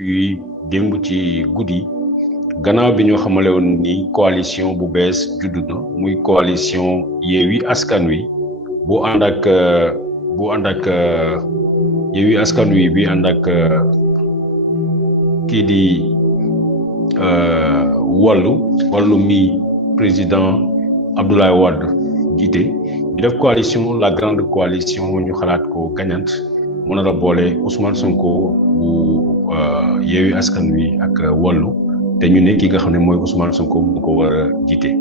depuis démb ci guddi gannaaw bi ñu xamale woon ni coalition bu bees juddu na muy coalition Yewwi Askan Wi bu ànd ak Yewwi Askan Wi bi ànd ak kii di wàllu mi président Abdoulaye Wade jiite ñu def coalition la grande coalition ñu xalaat ko gagnant mu nar a boole Ousmane Sonko bu Yewwi Askan Wi ak wàllu te ñu ne ki nga xam ne mooy Ousmane Sonko mu ko war a jiite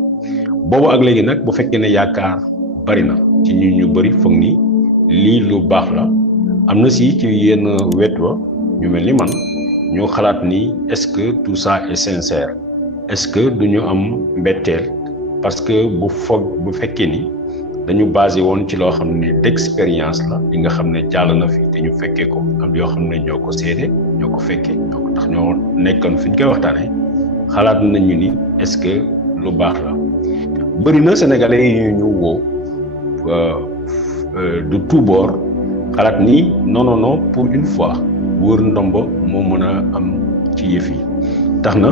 boobu ak léegi nag bu fekkee ne yaakaar bari na ci ñu bëri foog ni lii lu baax la am na si ci yenn wet wa ñu mel ni man ñu xalaat ni est-ce que tout ça est sincère est-ce que duñu am mbetteel parce que bu fekkee ni dañu basé woon ci loo xam ne d'expérience la li nga xam ne jàll na fi te ñu fekkee ko am yoo xam ne ñoo ko seede ñoo ko fekkee ñoo ko tax ñoo nekkoon fi ñu koy waxtaanee xalaat nañu ni est-ce que lu baax la bëri na sénégalais yi ñu woo de tout bord xalaat ni non pour une fois wër ndombo moo mën a am ci yëf yi tax na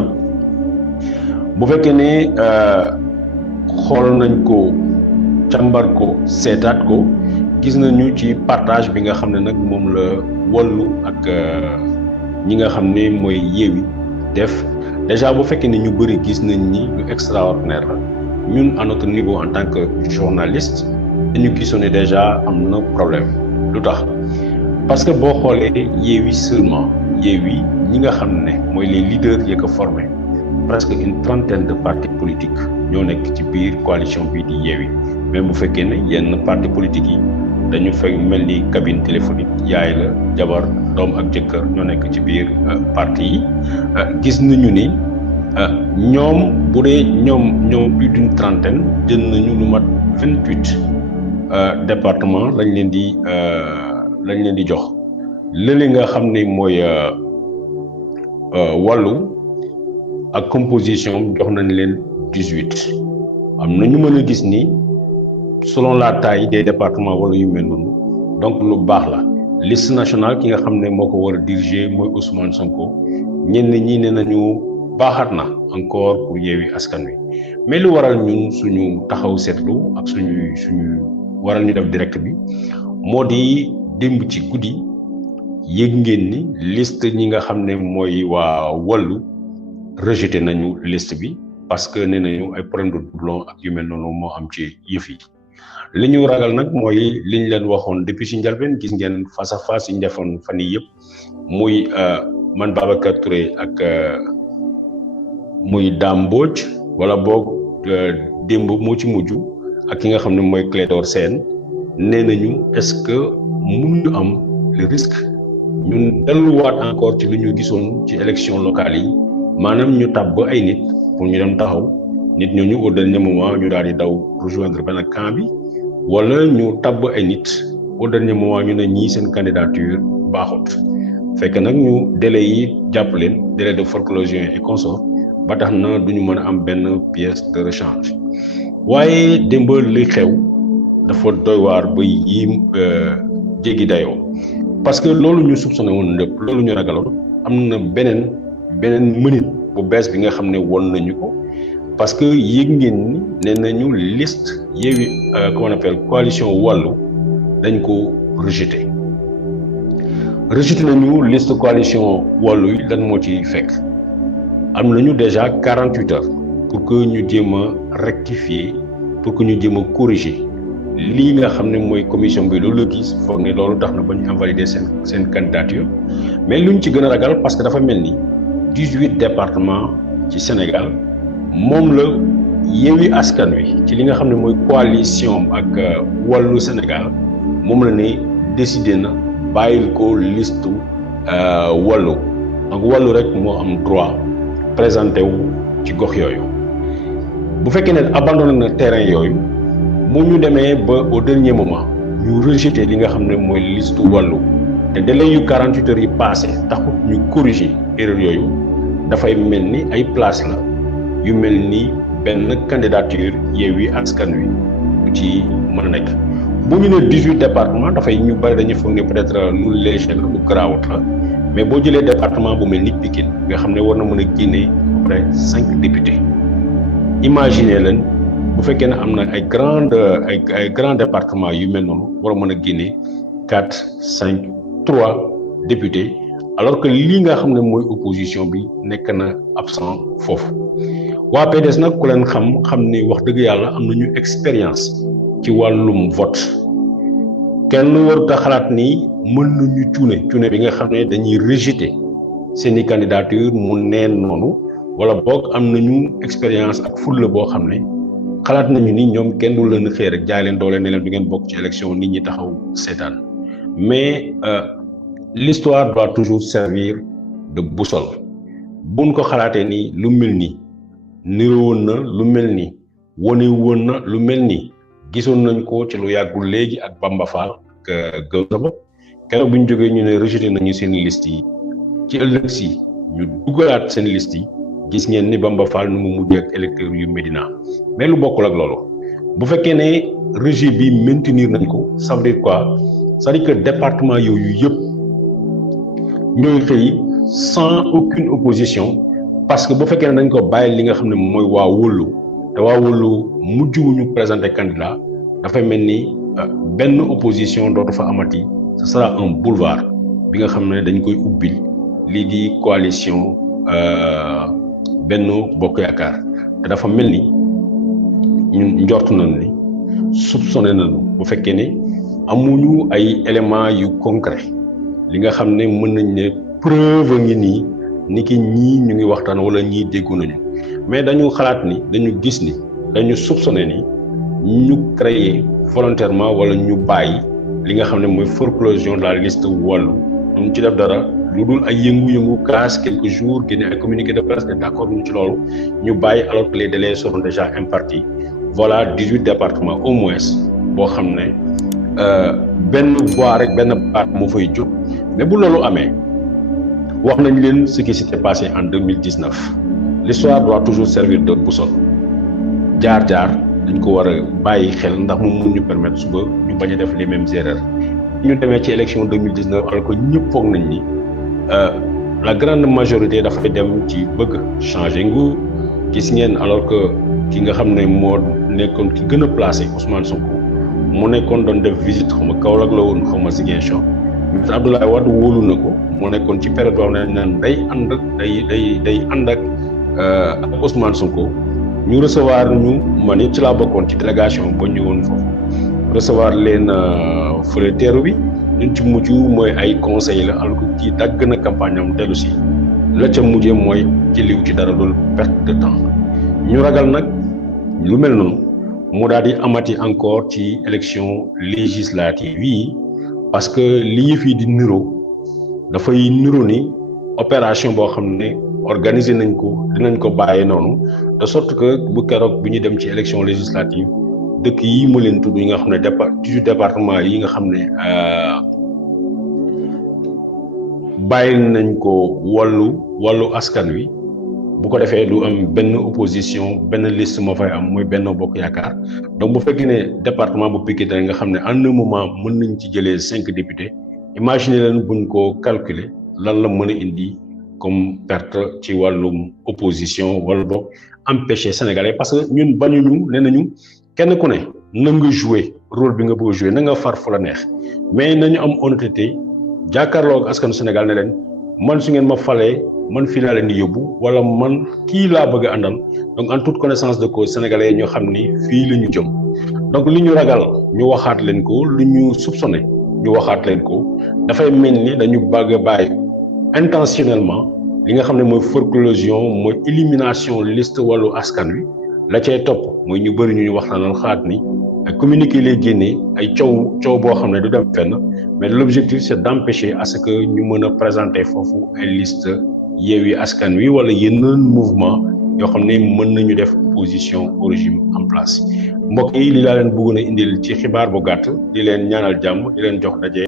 bu fekkee ne xool nañ ko càmbar ko seetaat ko gis nañu ci partage bi nga xam ne nag moom la Wallu ak ñi nga xam ne mooy Yewwi def déjà bu fekkee ne ñu bëri gis nañ ni lu extraordinaire la ñun à notre niveau en tant que journaliste dañu gisoon ne déjà am na problème lu tax parce que boo xoolee Yewwi seulement Yewwi ñi nga xam ne mooy les leaders yi ko formé presque une trentaine de partis politiques ñoo nekk ci biir coalition bii di Yewwi même bu fekkee ne yenn partis politiques yi dañu fay mel ni cabine téléphonique yaay la jabar doom ak jëkkër ñoo nekk ci biir parti yi gis nañu ni ñoom bu dee ñoom plus d'une trentaine jël nañu lu mat 28 département lañ leen di jox léeg nga xam ne mooy Wallu ak composition jox nañ leen 18 am na ñu mën a gis ni selon la taille des départements wala yu mel noonu donc lu baax la liste nationale ki nga xam ne moo ko war a diriger mooy Ousmane Sonko ñenn ñi ne nañu baaxaat na encore pour Yewwi Askan Wi mais lu waral ñun suñu taxaw seetlu ak suñu waral ñu def direct bi moo di démb ci guddi yëg ngeen ni liste ñi nga xam ne mooy waa Wallu rejeté nañu liste bi parce que nee nañu ay problème de doublon ak yu mel noonu moo am ci yëf yi li ñu ragal nag mooy li ñu leen waxoon depuis ci njëlbeen gis ngeen face à face yi ñu defoon fan yii yëpp muy man Babacar Touré ak muy Dame Mbodj wala boog démb moo ci mujj ak ki nga xam ne mooy Clédor Sène nee nañu est-ce que mënuñu am le risque ñun delluwaat encore ci li ñu gisoon ci élection locale yi maanaam ñu tàbb ay nit pour ñu dem taxaw nit ñooñu au dernier moment ñu daal di daw rejoindre benn camp bi wala ñu tabb ay nit au dernier moment ñu ne ñii seen candidature baaxut fekk nag ñu délai yi jàpp leen délai de forclusion et consort ba tax na duñu mën a am benn pièce de rechange waaye démb li xew dafa doy waar ba yim jéggi dayoo parce que loolu ñu soupçonné woon lépp loolu ñu ragaloon am na beneen mënit bu bees bi nga xam ne won nañu ko parce que yëg ngeen ni nee nañu liste Yewwi comment on appelle coalition Wallu dañ ko rejeté nañu liste coalition Wallu yi lan moo ci fekk am nañu déjà 48 heures pour que ñu jéem a rectifier pour que ñu jéem a corriger lii nga xam ne mooy commission bi loolu la gis foog ne loolu tax na ba ñu invalider seen candidature mais luñ ci gën a ragal parce que dafa mel ni 18 départements ci Sénégal moom la Yewwi Askan Wi ci li nga xam ne mooy coalition ak Wallu Sénégal moom la ne décidé na bàyyil ko listu Wallu donc Wallu rek moo am droit présenté wu ci gox yooyu bu fekkee ne abandonné na terrain yooyu mu ñu demee ba au dernier moment ñu rejeté li nga xam ne mooy listu Wallu te délai yu 48 heures yi passé taxut ñu corriger erreur yooyu dafay mel ni ay place la yu mel ni benn candidature Yewwi Askan Wi bu ci mën a nekk bu ñu ne 18 départements dafay ñu bari dañuy foog ne peut-être lu léger la lu garaawut la mais boo jëlee département bu mel ni Pikine nga xam ne war na mën a génne à peu près 5 députés imaginez leen bu fekkee ne am na ay grands départements yu mel noonu war a mën a génne 4 5 3 députés alors que lii nga xam ne mooy opposition bi nekk na absent foofu waa PDS nag ku leen xam ni wax dëgg yàlla am nañu expérience ci wàllum vote kenn warut a xalaat ni mën nañu cuune bi nga xam ne dañuy rejeter seeni candidature mu neen noonu wala boog am nañu expérience ak fulla boo xam ne xalaat nañu ni ñoom kenn du leen xëy rek jaay leen doole ne leen du ngeen bokk ci élection nit ñi taxaw seetaan mais l'histoire doit toujours servir de boussole buñ ko xalaatee ni lu mel ni nirowoon na lu mel ni wone woon na lu mel ni gisoon nañ ko ci lu yàggul léegi ak Bamba Fall ak Gëm Sa Bopp keroog bu ñu jógee ñu ne rejeté nañu seen liste yi ci ëllëg si ñu dugalaat seen liste yi gis ngeen ni Bamba Fall nu mu mujjee ak électeurs yu Médina mais lu bokkul ak loolu bu fekkee ne rejet bi maintenir nañ ko ça veut dire quoi c'est-à-dire que département yooyu yëpp ñooy xëy sans aucune opposition parce que bu fekkee ne dañ ko bàyyi li nga xam ne mooy waa Wóolu te waa Wóolu mujjuwuñu présenter candidat dafay mel ni benn opposition dootu fa amati ce sera un boulevard bi nga xam ne dañ koy ubbil lii di coalition Benno Bokk Yaakaar te dafa mel ni ñun njort nañu ni soupçonné nañu bu fekkee ne amuñu ay éléments yu concret li nga xam ne mën nañ ne preuve ngi nii ni ki ñii ñu ngi waxtaan wala ñii déggu nañu mais dañu xalaat ni dañu gis ni dañu soupçonné ni ñu créer volontairement wala ñu bàyyi li nga xam ne mooy forclusion de la liste Wallu ñu ci def dara lu dul ay yëngu-yëngu casse quelques jours génne ay communiqué de presse d'accord ñu ci loolu ñu bàyyi alors que les délais seront déjà impartis voilà 18 départements au moins boo xam ne benn voix rek benn baat moo fay jóg mais bu loolu amee wax nañ leen ce qui s'était passé en 2019 l'histoire doit toujours servir de boussole jaar-jaar dañ ko war a bàyyi xel ndax mu mun ñu permettre suba ñu bañ a def les mêmes erreurs ñu demee ci élection 2019 alors que ñëpp foog nañ ni la grande majorité dafay dem ci bëgg changer nguur gis ngeen alors que ki nga xam ne moo nekkoon ki gën a placé Ousmane Sonko mu nekkoon doon def visite xaw ma Kaolack la woon xaw ma Ziguinchor Maître Abdoulaye Wade wóolu na ko mu nekkoon ci période boo xam ne naan day ànd ak Ousmane Sonko ñu recevoir ñu man it ci laa bokkoon ci délégation ba ñu woon foofu recevoir leen fële teeru bi ñun ci mujj mooy ay conseil la alors que kii dagg na campagne am dellu si la ca mujjee mooy jëliw ci dara loolu perte de temps ñu ragal nag lu mel noonu mu daal di amati encore ci élection législative yi parce que li yëf yi di niro dafay niro ni opération boo xam ne organiser nañ ko dinañ ko bàyyee noonu de sorte que bu keroog bi ñu dem ci élection législative dëkk yi mu leen tudd yi nga xam ne département yi nga xam ne bàyyi nañ ko wàllu askan wi bu ko defee du am benn opposition benn liste moo fay am mooy Benno Bokk Yaakaar donc bu fekkee ne département bu Pikine nga xam ne en un moment mën nañ ci jëlee 5 députés imaginer leen buñ ko calculer lan la mën a indi comme perte ci wàllum opposition wala boog empêcher sénégalais parce que ñun bañuñu nee nañu kenn ku ne na nga jouer rôle bi nga bëgg a jouer na nga far fu la neex mais nañu am honnêteté jàkkaarloo ak askanu Sénégal ne leen man su ngeen ma falee man fii laa leen di yóbbu wala man kii laa bëgg a àndal donc en toute connaissance de cause sénégalais ñoo xam ni fii la ñu jëm donc li ñu ragal ñu waxaat leen ko li ñu soupçonné ñu waxaat leen ko dafay mel ni dañu bëgg a bàyyi intentionnellement li nga xam ne mooy forclusion mooy élimination liste wàllu askan wi la cay topp mooy ñu bëri ñu waxtaanal xalaat ni ay communiqué lay génnee ay coow boo xam ne du dem fenn mais l'objectif c'est d'empêcher à ce que ñu mën a présenter foofu ay liste Yewwi Askan Wi wala yeneen mouvement yoo xam ne mën nañu def opposition au régime en place mbokk yi li laa leen bëggoon a indil ci xibaar bu gàtt di leen ñaanal jàmm di leen jox daje.